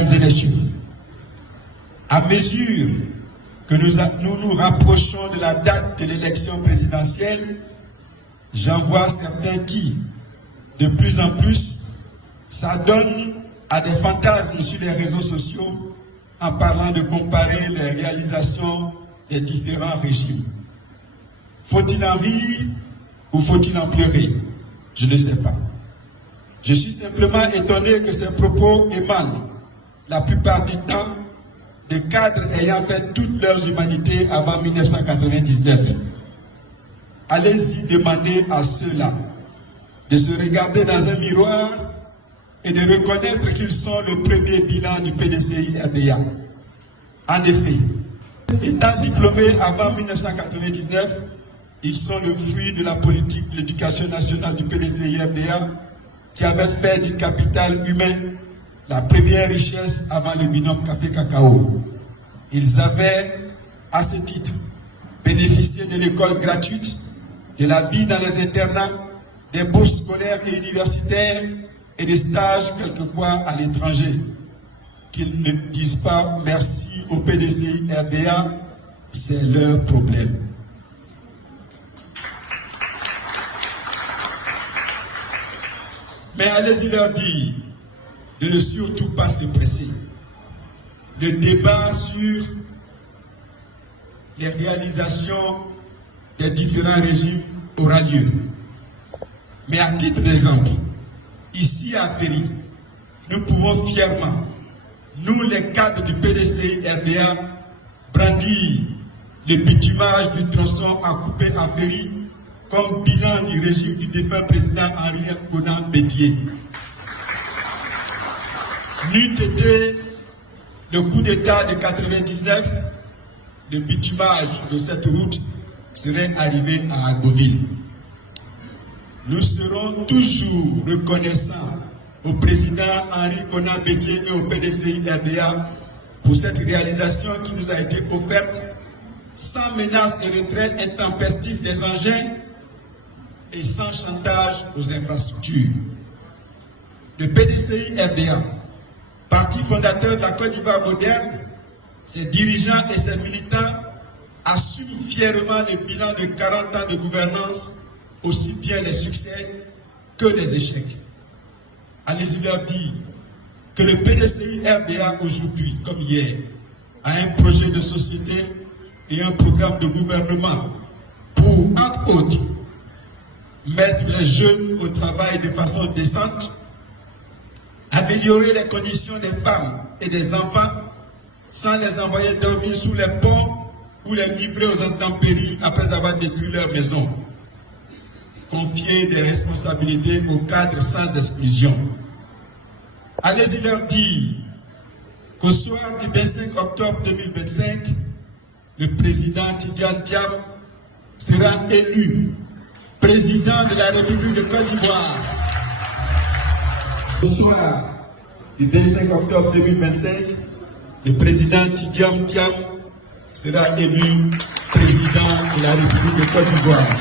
Mesdames et messieurs, à mesure que nous nous rapprochons de la date de l'élection présidentielle, j'en vois certains qui, de plus en plus, s'adonnent à des fantasmes sur les réseaux sociaux en parlant de comparer les réalisations des différents régimes. Faut-il en rire ou faut-il en pleurer? Je ne sais pas. Je suis simplement étonné que ces propos émanent, la plupart du temps, des cadres ayant fait toute leur humanité avant 1999. Allez-y demander à ceux-là de se regarder dans un miroir et de reconnaître qu'ils sont le premier bilan du PDCI-RDA. En effet, étant diplômés avant 1999, ils sont le fruit de la politique de l'éducation nationale du PDCI-RDA qui avait fait du capital humain la première richesse avant le binôme café-cacao. Ils avaient, à ce titre, bénéficié de l'école gratuite, de la vie dans les internats, des bourses scolaires et universitaires et des stages quelquefois à l'étranger. Qu'ils ne disent pas merci au PDCI-RDA, c'est leur problème. Mais allez-y leur dire de ne surtout pas se presser. Le débat sur les réalisations des différents régimes aura lieu. Mais à titre d'exemple, ici à Ferry, nous pouvons fièrement, nous les cadres du PDCI-RDA, brandir le bitumage du tronçon à couper à Ferry comme bilan du régime du défunt président Henri Konan Bédié. N'eût été le coup d'État de 1999, le bitumage de cette route serait arrivé à Agoville. Nous serons toujours reconnaissants au président Henri Konan Bédié et au PDCI-RDA pour cette réalisation qui nous a été offerte sans menace de retrait intempestif des engins et sans chantage aux infrastructures. Le PDCI-RDA, parti fondateur de la Côte d'Ivoire moderne, ses dirigeants et ses militants assument fièrement le bilan de 40 ans de gouvernance, aussi bien les succès que les échecs. Allez-y leur dire que le PDCI-RDA aujourd'hui, comme hier, a un projet de société et un programme de gouvernement pour, entre autres, mettre les jeunes au travail de façon décente, améliorer les conditions des femmes et des enfants sans les envoyer dormir sous les ponts ou les livrer aux intempéries après avoir détruit leur maison. Confier des responsabilités aux cadres sans exclusion. Allez-y leur dire qu'au soir du 25 octobre 2025, le président Tidjane Thiam sera élu président de la République de Côte d'Ivoire. Au soir du 25 octobre 2025, le président Tidjane Thiam sera élu président de la République de Côte d'Ivoire.